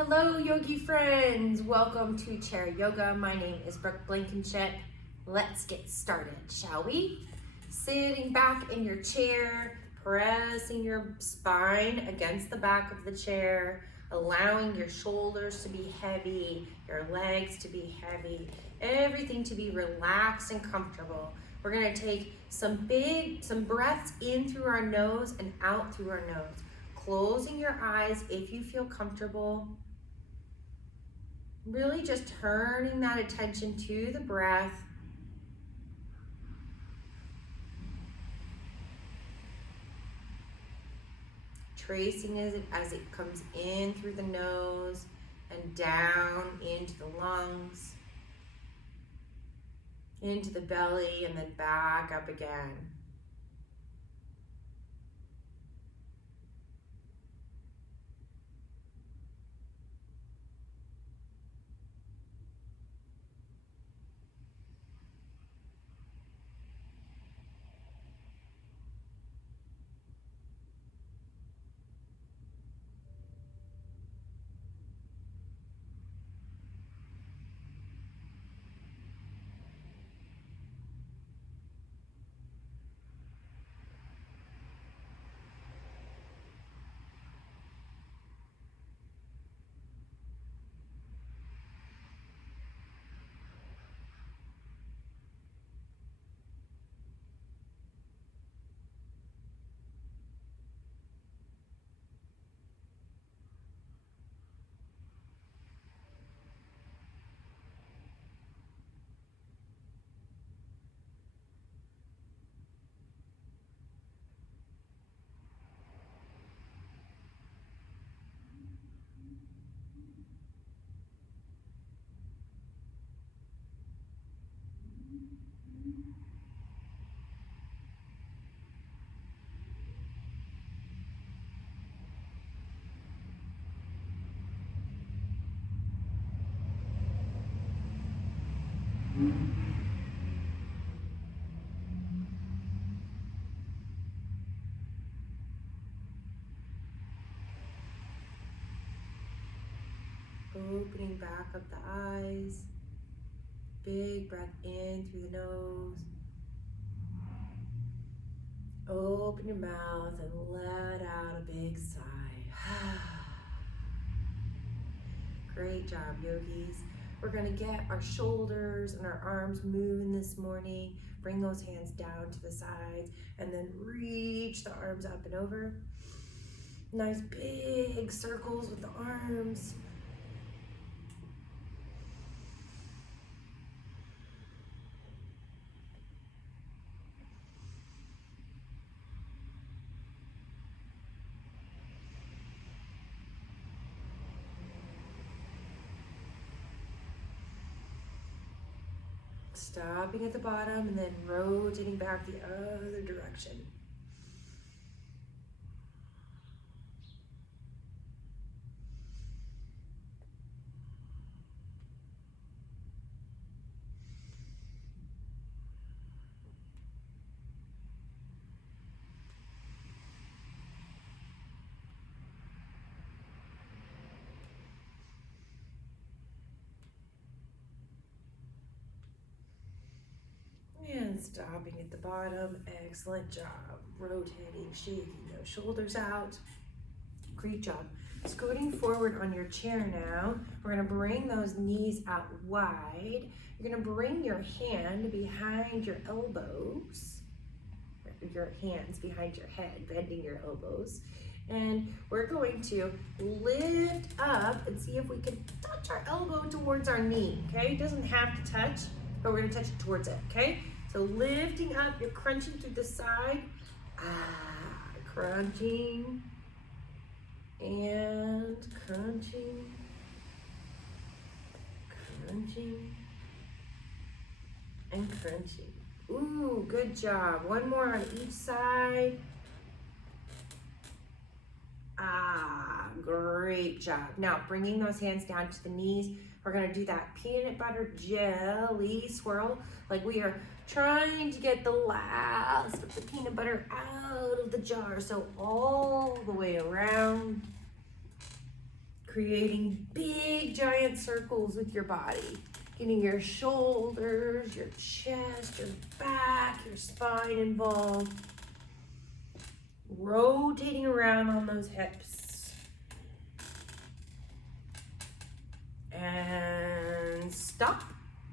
Hello, yogi friends. Welcome to Chair Yoga. My name is Brooke Blankenship. Let's get started, shall we? Sitting back in your chair, pressing your spine against the back of the chair, allowing your shoulders to be heavy, your legs to be heavy, everything to be relaxed and comfortable. We're gonna take some breaths in through our nose and out through our nose. Closing your eyes if you feel comfortable. Really just turning that attention to the breath. Tracing it as it comes in through the nose and down into the lungs, into the belly, and then back up again. Opening back up the eyes. Big breath in through the nose. Open your mouth and let out a big sigh. Great job, yogis. We're gonna get our shoulders and our arms moving this morning. Bring those hands down to the sides and then reach the arms up and over. Nice big circles with the arms. Stopping at the bottom and then rotating back the other direction. And stopping at the bottom. Excellent job. Rotating, shaking those shoulders out. Great job. Scooting forward on your chair now. We're going to bring those knees out wide. You're going to bring your hand behind your elbows. Your hands behind your head, bending your elbows. And we're going to lift up and see if we can touch our elbow towards our knee, okay? It doesn't have to touch, but we're gonna touch it towards it, okay? So lifting up, you're crunching through the side. Crunching and crunching, crunching and crunching. Ooh, good job. One more on each side. Great job. Now, bringing those hands down to the knees, we're gonna do that peanut butter jelly swirl, like we are trying to get the last of the peanut butter out of the jar. So all the way around. creating big giant circles with your body, getting your shoulders, your chest, your back, your spine involved, rotating around on those hips. And stop,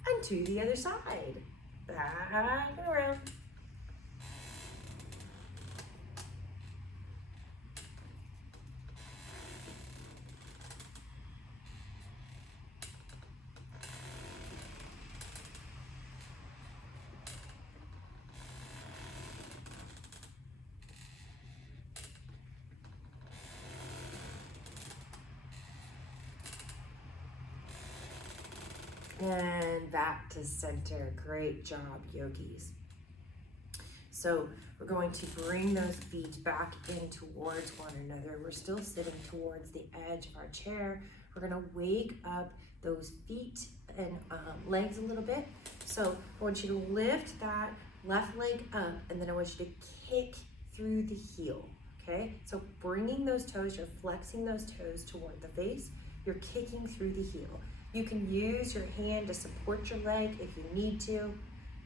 and to the other side, back and around. And back to center. Great job, yogis. So we're going to bring those feet back in towards one another. We're still sitting towards the edge of our chair. We're gonna wake up those feet and legs a little bit. So I want you to lift that left leg up, and then I want you to kick through the heel, okay? So bringing those toes, you're flexing those toes toward the face. You're kicking through the heel. You can use your hand to support your leg if you need to,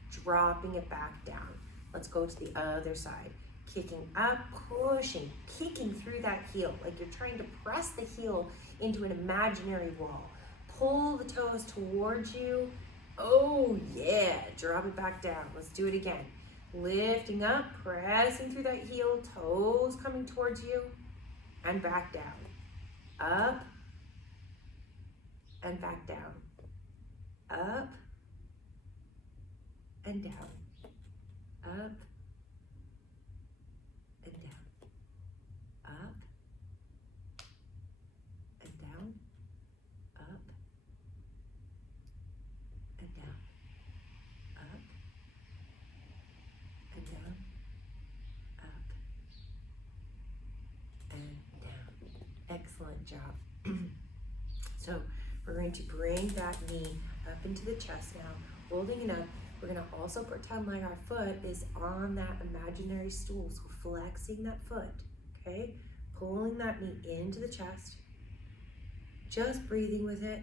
dropping it back down. Let's go to the other side. Kicking up, pushing, kicking through that heel, like you're trying to press the heel into an imaginary wall. Pull the toes towards you. Oh yeah, drop it back down. Let's do it again. Lifting up, pressing through that heel, toes coming towards you, and back down. Up, and back down. Up, and down. Up, and down. Up, and down. Up, and down. Up, and down. Up, and down. Excellent job. So we're going to bring that knee up into the chest now, holding it up. We're gonna also pretend like our foot is on that imaginary stool. So flexing that foot, okay? Pulling that knee into the chest, just breathing with it,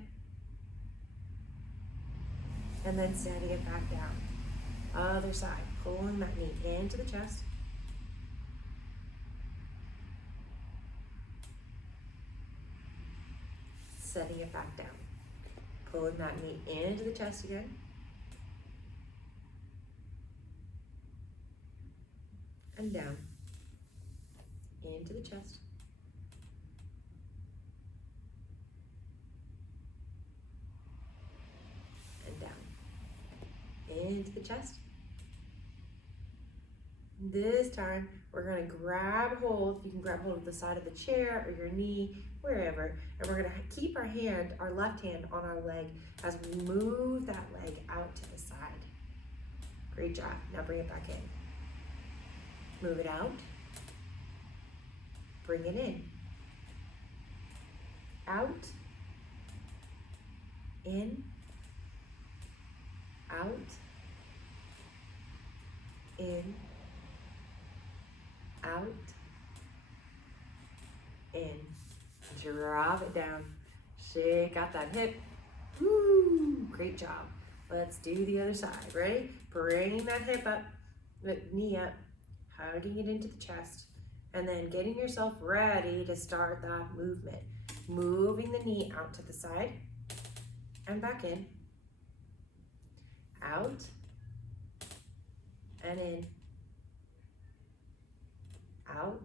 and then setting it back down. Other side, pulling that knee into the chest, setting it back down. Pulling that knee into the chest again, and down, into the chest, and down, into the chest. This time, we're gonna grab hold. You can grab hold of the side of the chair or your knee, wherever, and we're gonna keep our hand, our left hand on our leg as we move that leg out to the side. Great job. Now bring it back in. Move it out, bring it in, out, in, out, in, out, in. Drop it down, shake out that hip. Woo, great job. Let's do the other side, ready? Bring that hip up, the knee up, hugging it into the chest, and then getting yourself ready to start that movement. Moving the knee out to the side and back in, out and in, out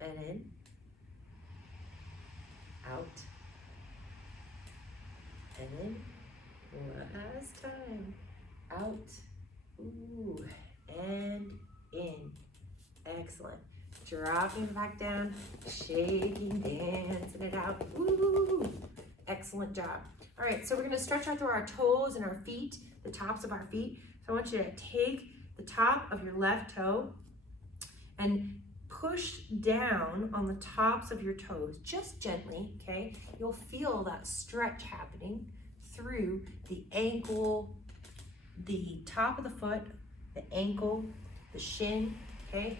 and in, out and in. Last time, out, ooh, and in. Excellent. Dropping back down, shaking, dancing it out. Ooh, excellent job. All right, so we're gonna stretch out through our toes and our feet, the tops of our feet. So I want you to take the top of your left toe and push down on the tops of your toes, just gently, okay? You'll feel that stretch happening through the ankle, the top of the foot, the ankle, the shin, okay?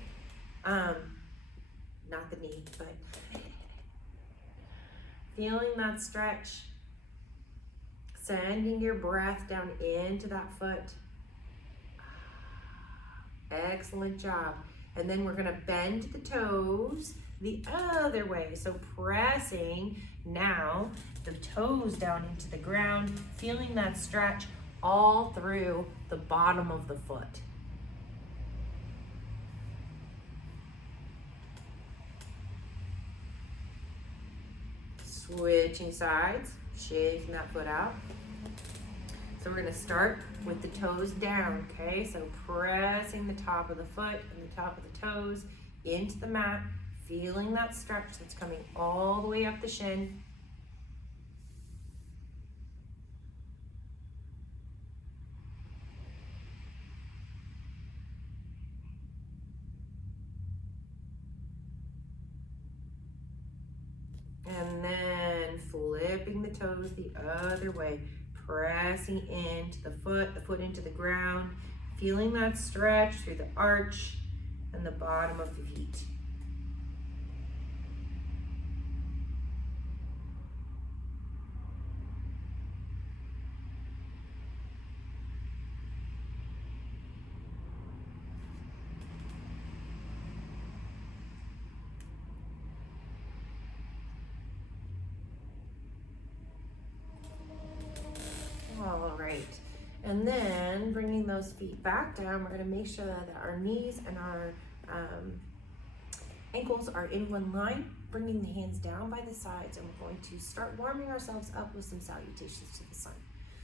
Not the knee, but Feeling that stretch. Sending your breath down into that foot. Excellent job. And then we're gonna bend the toes the other way. So pressing now the toes down into the ground, feeling that stretch all through the bottom of the foot. Switching sides, shaking that foot out. So we're gonna start with the toes down, okay? So pressing the top of the foot and the top of the toes into the mat, feeling that stretch that's coming all the way up the shin. And then flipping the toes the other way, pressing into the foot into the ground, feeling that stretch through the arch and the bottom of the feet. All right, and then bringing those feet back down, we're gonna make sure that our knees and our ankles are in one line, bringing the hands down by the sides, and we're going to start warming ourselves up with some salutations to the sun.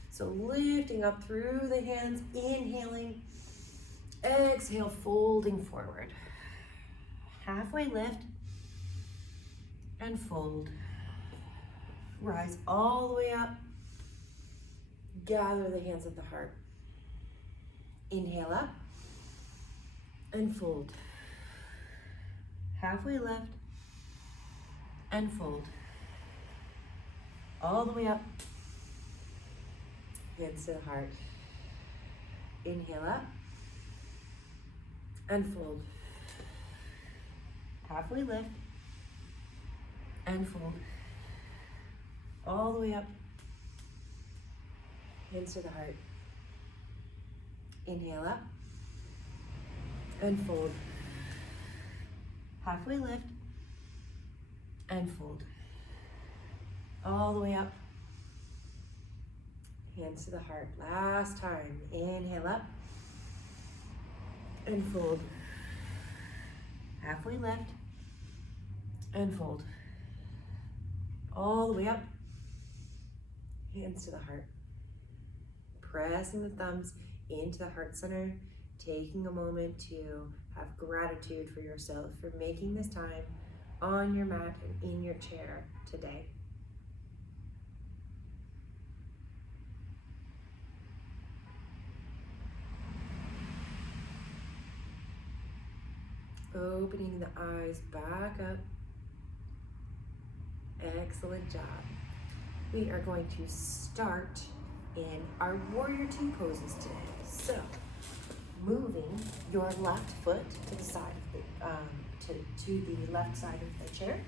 So lifting up through the hands, inhaling, exhale, folding forward. Halfway lift and fold. Rise all the way up. Gather the hands at the heart. Inhale up and fold. Halfway lift and fold. All the way up. Hands to the heart. Inhale up and fold. Halfway lift and fold. All the way up. Hands to the heart. Inhale up and fold. Halfway lift and fold. All the way up. Hands to the heart. Last time. Inhale up and fold. Halfway lift and fold. All the way up. Hands to the heart. Pressing the thumbs into the heart center, taking a moment to have gratitude for yourself for making this time on your mat and in your chair today. Opening the eyes back up. Excellent job. We are going to start in our warrior two poses today. So, moving your left foot to the side of the, to the left side of the chair,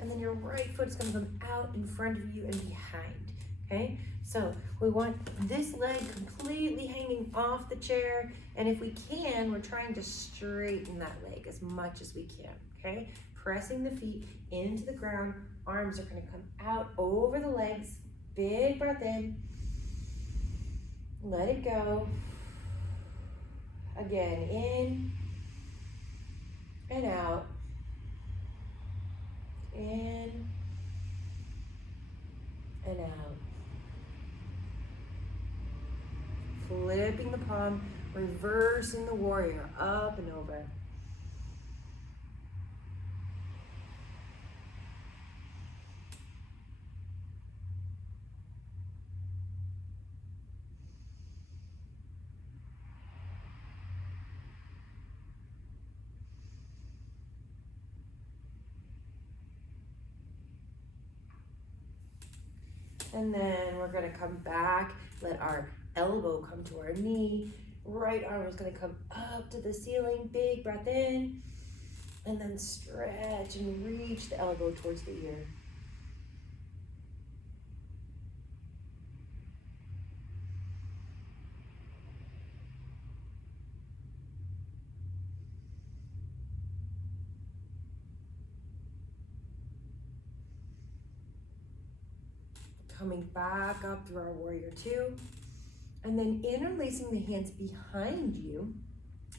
and then your right foot is going to come out in front of you and behind. Okay, so we want this leg completely hanging off the chair, and if we can, we're trying to straighten that leg as much as we can. Okay, pressing the feet into the ground, arms are going to come out over the legs. Big breath in. Let it go. Again, in and out. In and out. Flipping the palm, reversing the warrior, up and over. And then we're gonna come back, let our elbow come to our knee. Right arm is gonna come up to the ceiling, big breath in, and then stretch and reach the elbow towards the ear. Coming back up through our warrior two. And then interlacing the hands behind you,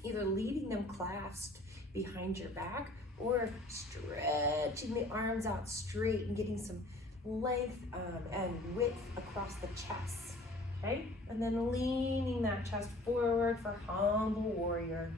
either leaving them clasped behind your back or stretching the arms out straight and getting some length and width across the chest. Okay? And then leaning that chest forward for humble warrior.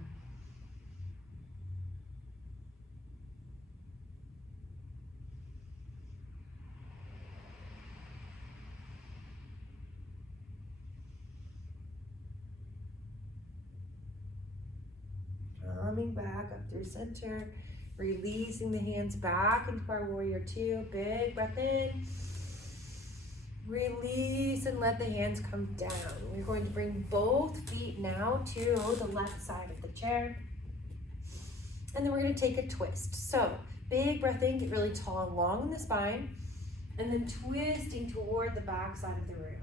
Coming back up through center, releasing the hands back into our warrior two. Big breath in. Release and let the hands come down. We're going to bring both feet now to the left side of the chair. And then we're going to take a twist. So big breath in, get really tall and long in the spine. And then twisting toward the back side of the room.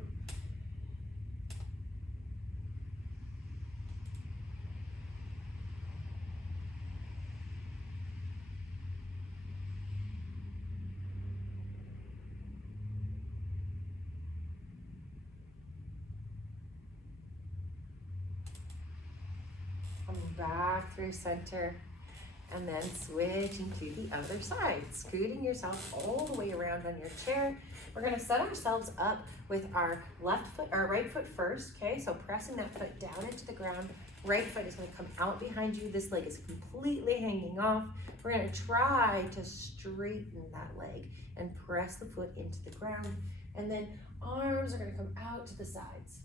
Coming back through center and then switching to the other side, scooting yourself all the way around on your chair. We're gonna set ourselves up with our right foot first, okay? So pressing that foot down into the ground. Right foot is gonna come out behind you. This leg is completely hanging off. We're gonna try to straighten that leg and press the foot into the ground. And then arms are gonna come out to the sides.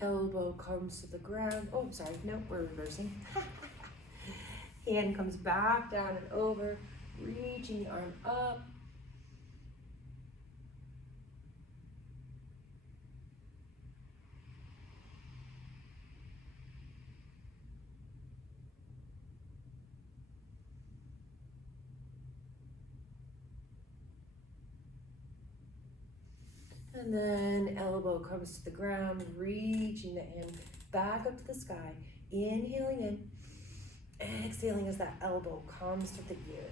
Elbow comes to the ground. Oh, sorry, nope, we're reversing. Hand comes back down and over, reaching the arm up. And then elbow comes to the ground, reaching the hand back up to the sky. Inhaling in, exhaling as that elbow comes to the ear.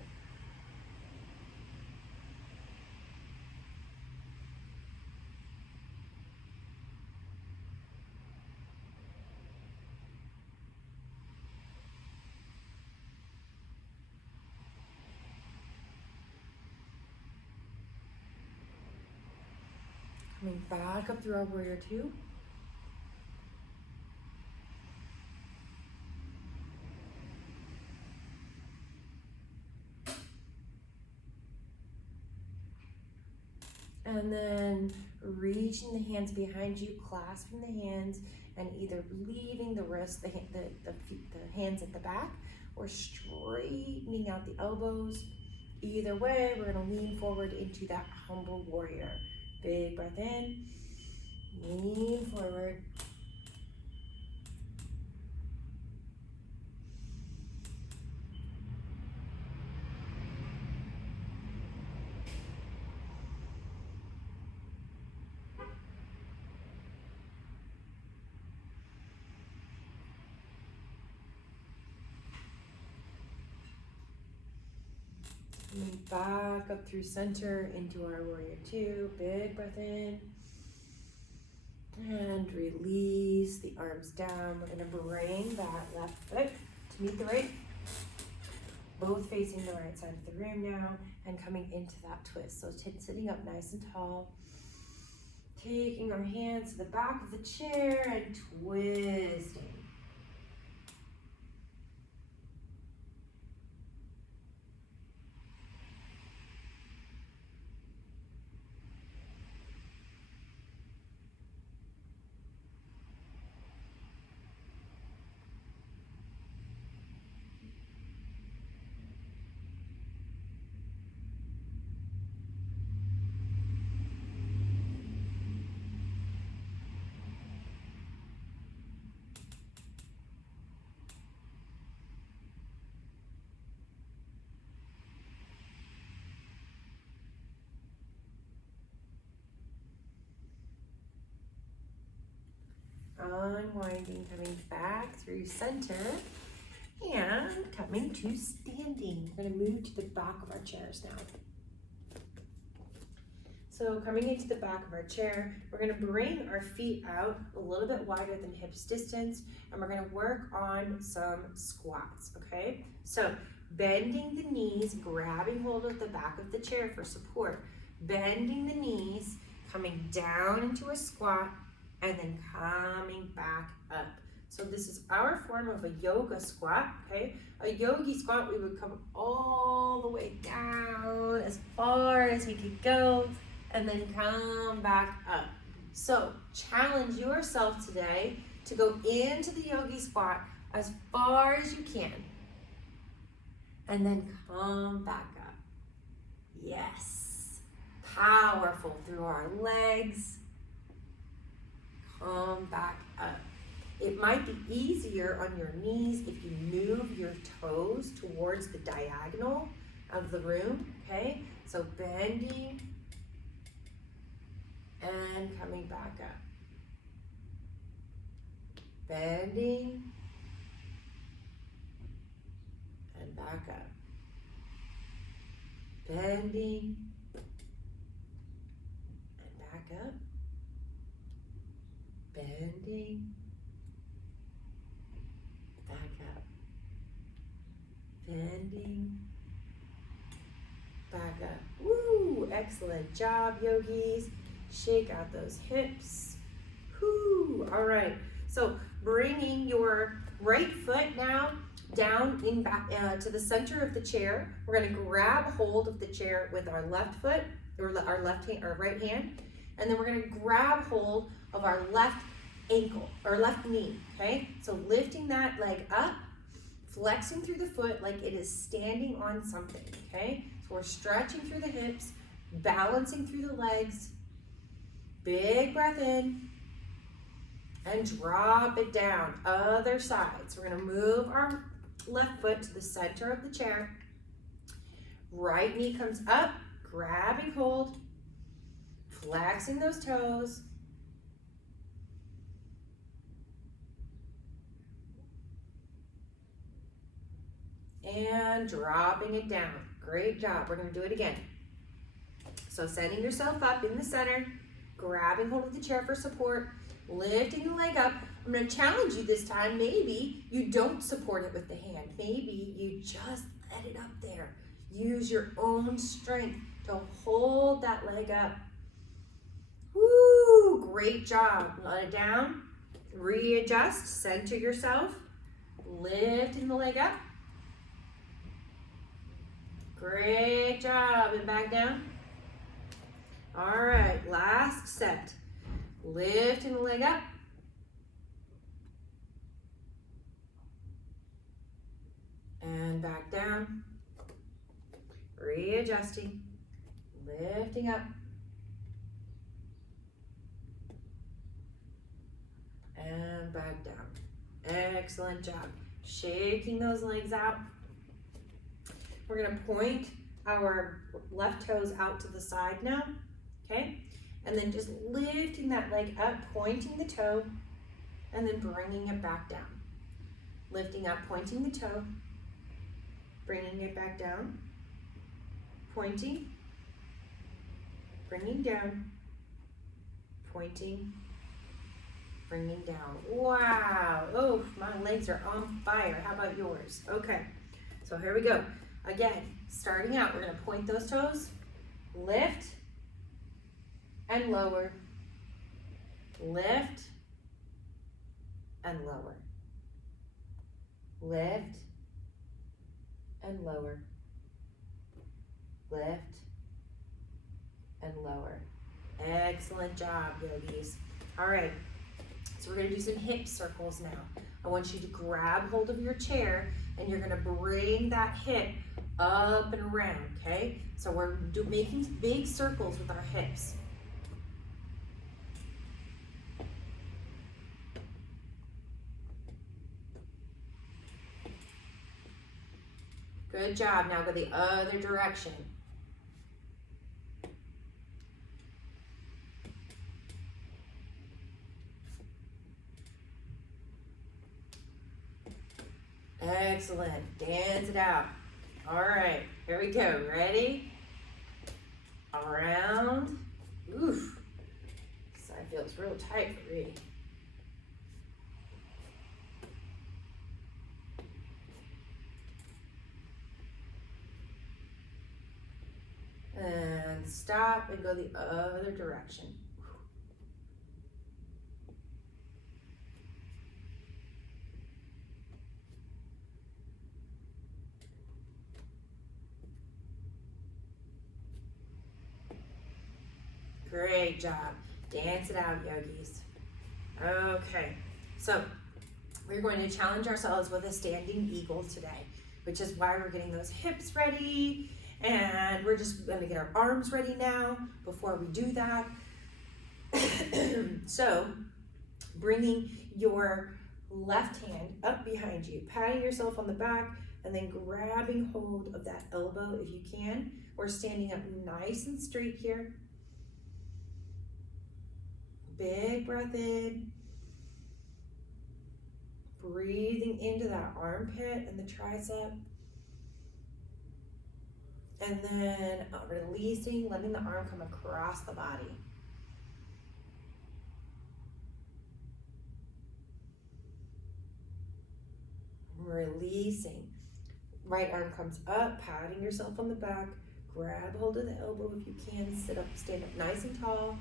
Coming back up through our warrior two. And then reaching the hands behind you, clasping the hands, and either leaving the wrists, the hands at the back, or straightening out the elbows. Either way, we're gonna lean forward into that humble warrior. Big breath in, lean forward. Coming back up through center into our warrior two. Big breath in. And release the arms down. We're going to bring that left foot to meet the right. Both facing the right side of the room now and coming into that twist. So sitting up nice and tall. Taking our hands to the back of the chair and twisting. unwinding, coming back through center, and coming to standing. We're gonna move to the back of our chairs now. So coming into the back of our chair, we're gonna bring our feet out a little bit wider than hips distance, and we're gonna work on some squats, okay? So bending the knees, grabbing hold of the back of the chair for support, bending the knees, coming down into a squat, and then coming back up. So this is our form of a yoga squat, okay? A yogi squat, we would come all the way down as far as we could go, and then come back up. So challenge yourself today to go into the yogi squat as far as you can, and then come back up. Yes, powerful through our legs. Come back up. It might be easier on your knees if you move your toes towards the diagonal of the room, okay? So bending and coming back up. Bending and back up. Bending and back up. Bending, back up. Bending, back up. Woo! Excellent job, yogis. Shake out those hips. Whoo! All right. So bringing your right foot now down in back to the center of the chair. We're going to grab hold of the chair with our left foot, or our left hand, or right hand, and then we're going to grab hold of our left ankle or left knee. Okay. So lifting that leg up, flexing through the foot like it is standing on something. Okay. So we're stretching through the hips, balancing through the legs. Big breath in and drop it down. Other side. So we're going to move our left foot to the center of the chair. Right knee comes up, grabbing hold, flexing those toes. And dropping it down. Great job. We're going to do it again. So setting yourself up in the center, grabbing hold of the chair for support, lifting the leg up. I'm going to challenge you this time. Maybe you don't support it with the hand. Maybe you just let it up there. Use your own strength to hold that leg up. Woo! Great job. Let it down. Readjust. Center yourself. Lifting the leg up. Great job. And back down. All right, last set. Lifting the leg up. And back down. Readjusting. Lifting up. And back down. Excellent job. Shaking those legs out. We're going to point our left toes out to the side now, okay? And then just lifting that leg up, pointing the toe, and then bringing it back down. Lifting up, pointing the toe, bringing it back down, pointing, bringing down, pointing, bringing down. Wow, oh, my legs are on fire. How about yours? Okay, so here we go. Again, starting out, we're going to point those toes, lift, and lower, lift, and lower, lift, and lower, lift, and lower. Excellent job, yogis. All right, so we're going to do some hip circles now. I want you to grab hold of your chair, and you're going to bring that hip up and around, okay? So we're making big circles with our hips. Good job. Now go the other direction. Excellent. Dance it out. All right, here we go. Ready? Around. Oof. Side feels real tight for me. And stop and go the other direction. Great job. Dance it out, yogis. Okay, so we're going to challenge ourselves with a standing eagle today, which is why we're getting those hips ready. And we're just going to get our arms ready now before we do that. So, bringing your left hand up behind you, patting yourself on the back, and then grabbing hold of that elbow if you can. We're standing up nice and straight here. Big breath in. Breathing into that armpit and the tricep. And then releasing, letting the arm come across the body. Releasing. Right arm comes up, patting yourself on the back. Grab hold of the elbow if you can. Sit up, stand up nice and tall.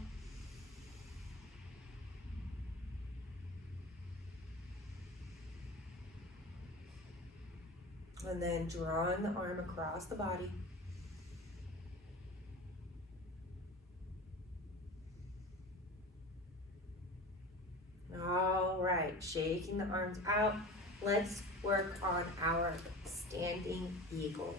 And then drawing the arm across the body. All right, shaking the arms out. Let's work on our standing eagle.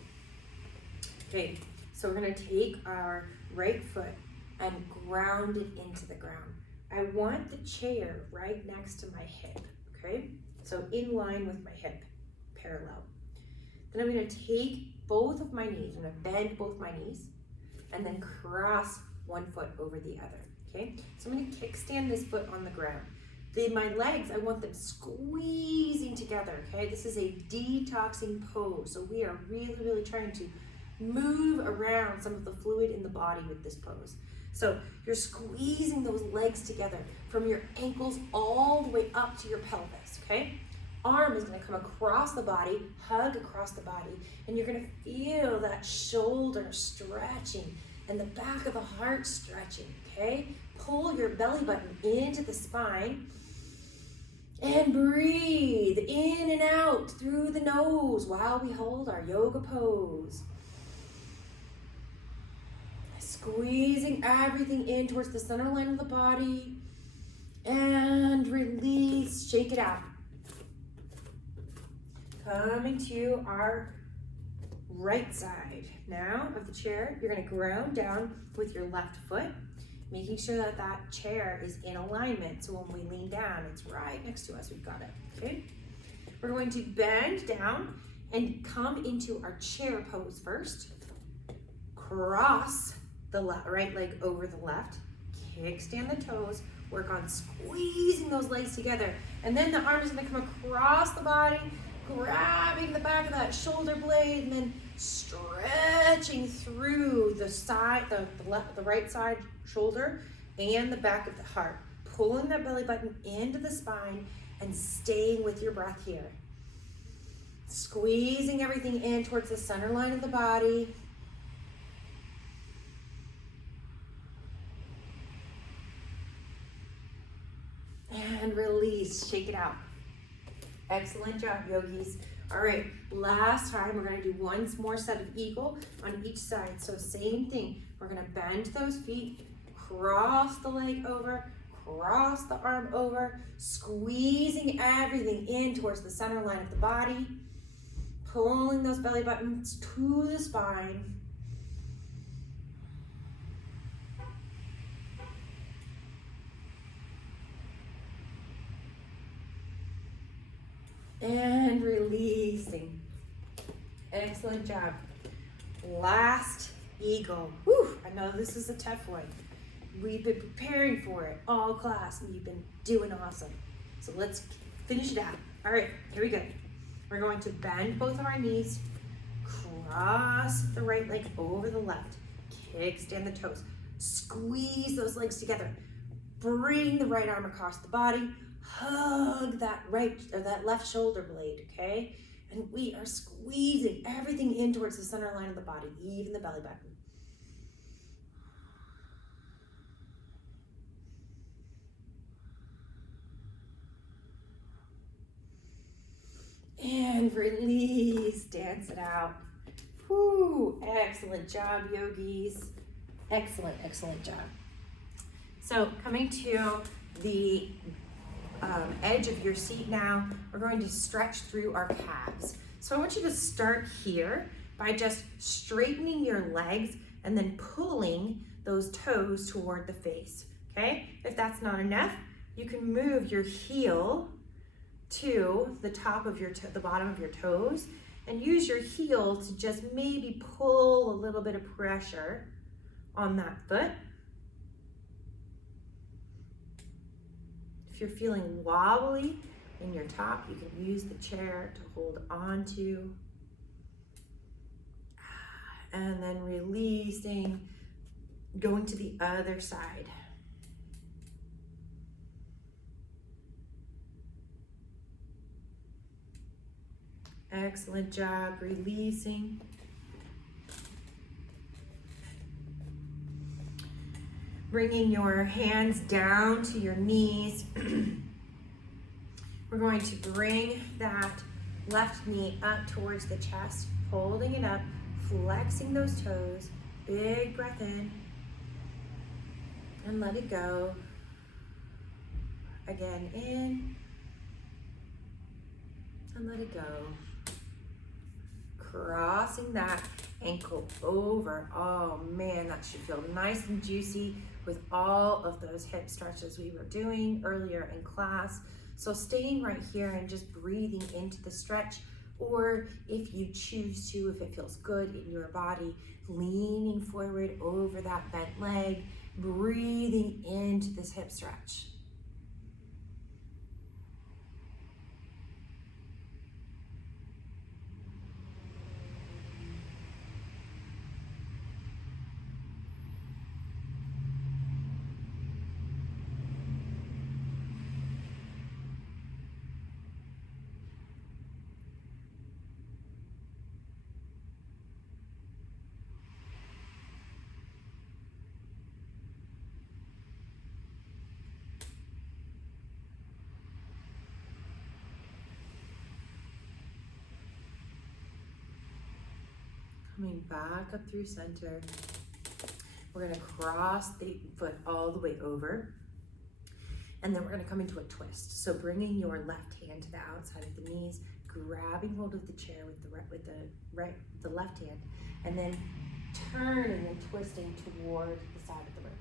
Okay, so we're gonna take our right foot and ground it into the ground. I want the chair right next to my hip, okay? So in line with my hip, parallel. Then I'm gonna take both of my knees, I'm gonna bend both my knees, and then cross one foot over the other, okay? So I'm gonna kickstand this foot on the ground. My legs, I want them squeezing together, okay? This is a detoxing pose, so we are really trying to move around some of the fluid in the body with this pose. So you're squeezing those legs together from your ankles all the way up to your pelvis, okay? Arm is gonna come across the body, hug across the body, and you're gonna feel that shoulder stretching and the back of the heart stretching, okay? Pull your belly button into the spine and breathe in and out through the nose while we hold our yoga pose. Squeezing everything in towards the center line of the body and release, shake it out. Coming to our right side now of the chair, you're gonna ground down with your left foot, making sure that that chair is in alignment. So when we lean down, it's right next to us. We've got it, okay? We're going to bend down and come into our chair pose first. Cross the right leg over the left. Kickstand the toes. Work on squeezing those legs together. And then the arm is gonna come across the body, grabbing the back of that shoulder blade, and then stretching through the side, the right side shoulder and the back of the heart. Pulling that belly button into the spine and staying with your breath here. Squeezing everything in towards the center line of the body. And release, shake it out. Excellent job, yogis. All right, last time we're gonna do one more set of eagle on each side. So same thing, we're gonna bend those feet, cross the leg over, cross the arm over, squeezing everything in towards the center line of the body, pulling those belly buttons to the spine. And releasing. Excellent job. Last eagle. Whew, I know this is a tough one. We've been preparing for it all class and you've been doing awesome. So let's finish it out. All right, here we go. We're going to bend both of our knees, cross the right leg over the left, kickstand the toes, squeeze those legs together, bring the right arm across the body, hug that right or that left shoulder blade, okay? And we are squeezing everything in towards the center line of the body, even the belly button. And release, dance it out. Whoo, excellent job, yogis. Excellent, excellent job. So coming to the edge of your seat now, we're going to stretch through our calves. So I want you to start here by just straightening your legs and then pulling those toes toward the face, okay? If that's not enough, you can move your heel to the top of the bottom of your toes and use your heel to just maybe pull a little bit of pressure on that foot. If you're feeling wobbly in your top, you can use the chair to hold onto. And then releasing, going to the other side. Excellent job, releasing. Bringing your hands down to your knees. We're going to bring that left knee up towards the chest, holding it up, flexing those toes. Big breath in and let it go. Again, in and let it go. Crossing that ankle over. Oh man, that should feel nice and juicy with all of those hip stretches we were doing earlier in class. So staying right here and just breathing into the stretch, or if you choose to, if it feels good in your body, leaning forward over that bent leg, breathing into this hip stretch. Coming back up through center. We're gonna cross the foot all the way over. And then we're gonna come into a twist. So bringing your left hand to the outside of the knees, grabbing hold of the chair with the left hand, and then turning and twisting toward the side of the room.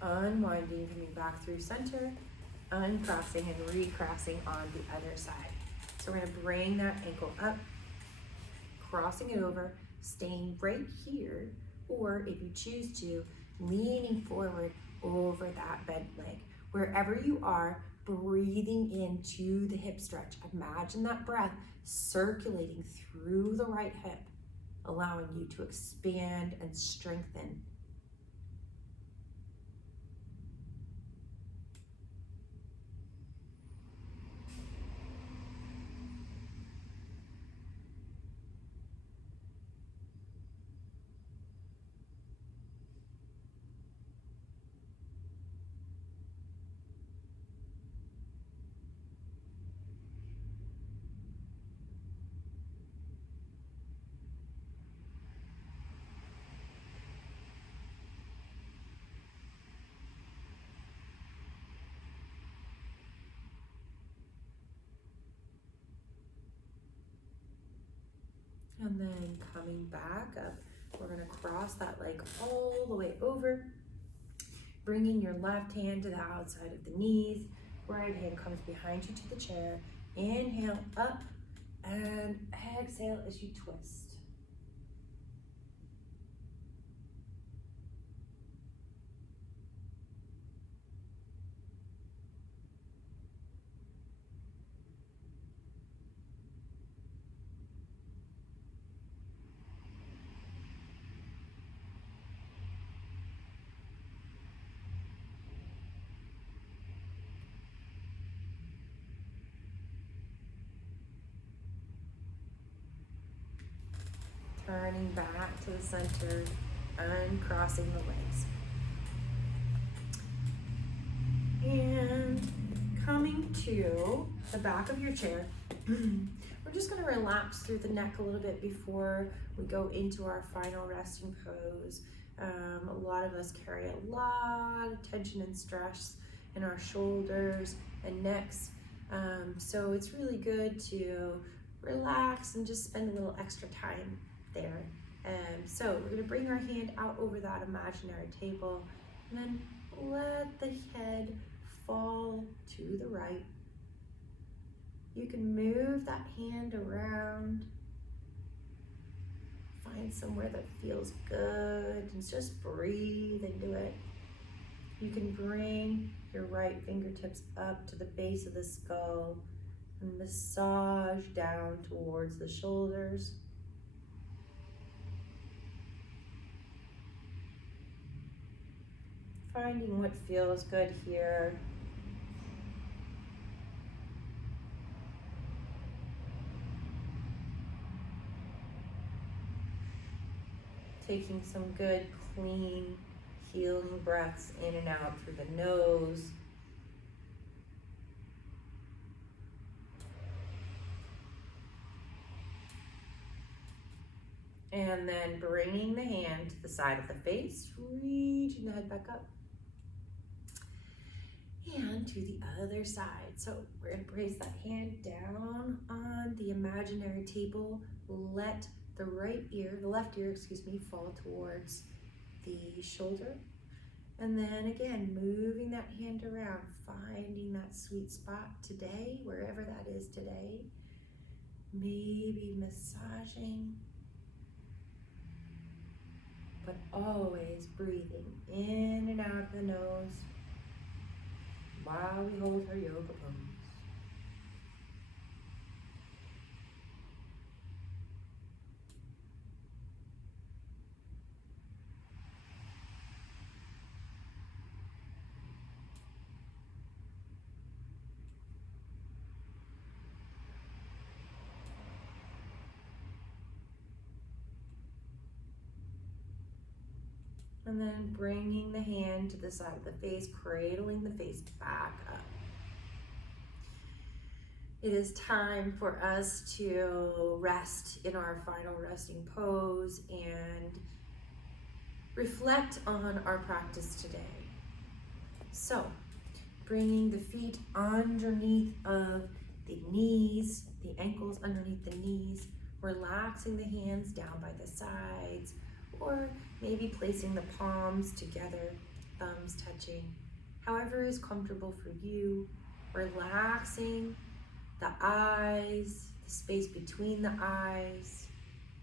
Unwinding, coming back through center, uncrossing and recrossing on the other side. So we're gonna bring that ankle up, crossing it over, staying right here, or if you choose to, leaning forward over that bent leg. Wherever you are, breathing into the hip stretch. Imagine that breath circulating through the right hip, allowing you to expand and strengthen. And then coming back up, we're gonna cross that leg all the way over, bringing your left hand to the outside of the knees, Right hand comes behind you to the chair. Inhale up and exhale as you twist. Turning back to the center, uncrossing the legs. And coming to the back of your chair, we're just going to relax through the neck a little bit before we go into our final resting pose. A lot of us carry a lot of tension and stress in our shoulders and necks, so it's really good to relax and just spend a little extra time there. So we're going to bring our hand out over that imaginary table and then let the head fall to the right. You can move that hand around. Find somewhere that feels good and just breathe into it. You can bring your right fingertips up to the base of the skull and massage down towards the shoulders. Finding what feels good here. Taking some good, clean, healing breaths in and out through the nose. And then bringing the hand to the side of the face, reaching the head back up. And to the other side. So we're going to place that hand down on the imaginary table. Let the left ear, fall towards the shoulder. And then again, moving that hand around, finding that sweet spot today, wherever that is today. Maybe massaging, but always breathing in and out the nose while we hold our yoga pose. And then bringing the hand to the side of the face, cradling the face back up. It is time for us to rest in our final resting pose and reflect on our practice today. So, bringing the feet underneath of the knees, the ankles underneath the knees, relaxing the hands down by the sides, or maybe placing the palms together, thumbs touching, however is comfortable for you. Relaxing the eyes, the space between the eyes,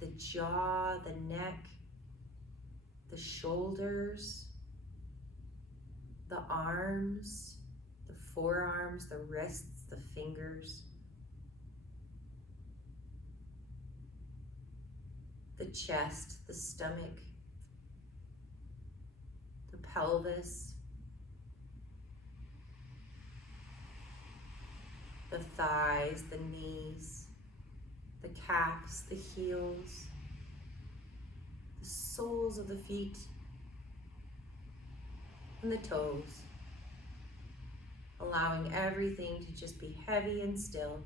the jaw, the neck, the shoulders, the arms, the forearms, the wrists, the fingers, the chest, the stomach, the pelvis, the thighs, the knees, the calves, the heels, the soles of the feet, and the toes, allowing everything to just be heavy and still.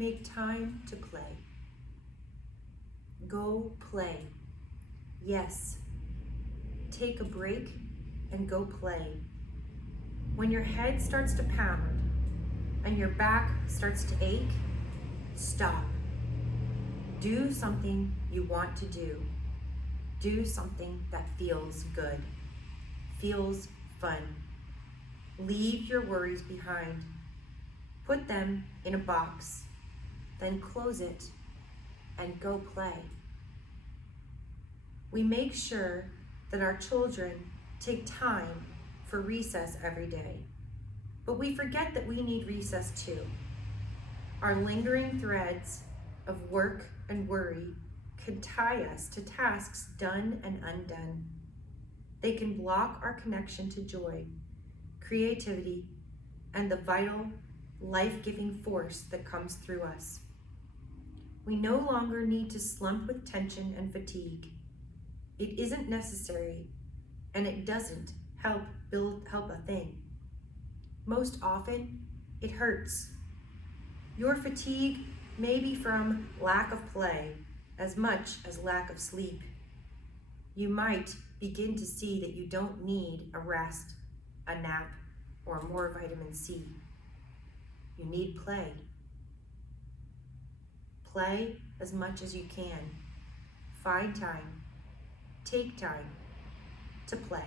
Make time to play. Go play. Yes. Take a break and go play. When your head starts to pound and your back starts to ache, stop. Do something you want to do. Do something that feels good, feels fun. Leave your worries behind. Put them in a box, then close it and go play. We make sure that our children take time for recess every day, but we forget that we need recess too. Our lingering threads of work and worry can tie us to tasks done and undone. They can block our connection to joy, creativity, and the vital, life-giving force that comes through us. We no longer need to slump with tension and fatigue. It isn't necessary, and it doesn't help a thing. Most often, it hurts. Your fatigue may be from lack of play as much as lack of sleep. You might begin to see that you don't need a rest, a nap, or more vitamin C. You need play. Play as much as you can. Find time. Take time to play.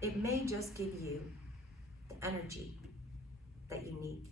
It may just give you the energy that you need.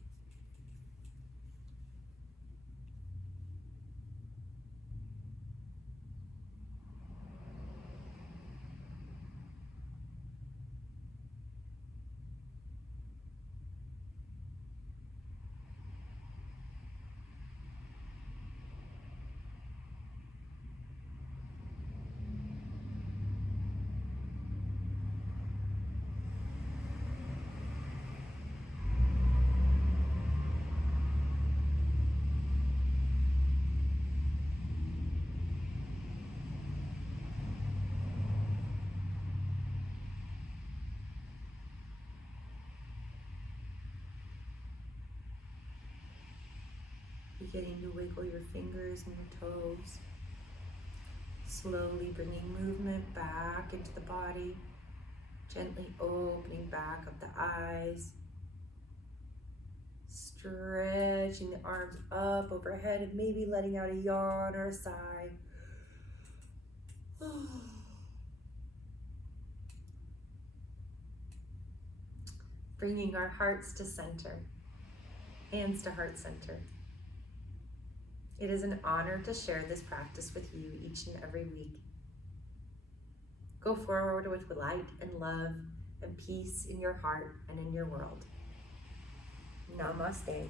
Beginning to wiggle your fingers and your toes. Slowly bringing movement back into the body. Gently opening back of the eyes. Stretching the arms up overhead and maybe letting out a yawn or a sigh. Bringing our hearts to center. Hands to heart center. It is an honor to share this practice with you each and every week. Go forward with light and love and peace in your heart and in your world. Namaste.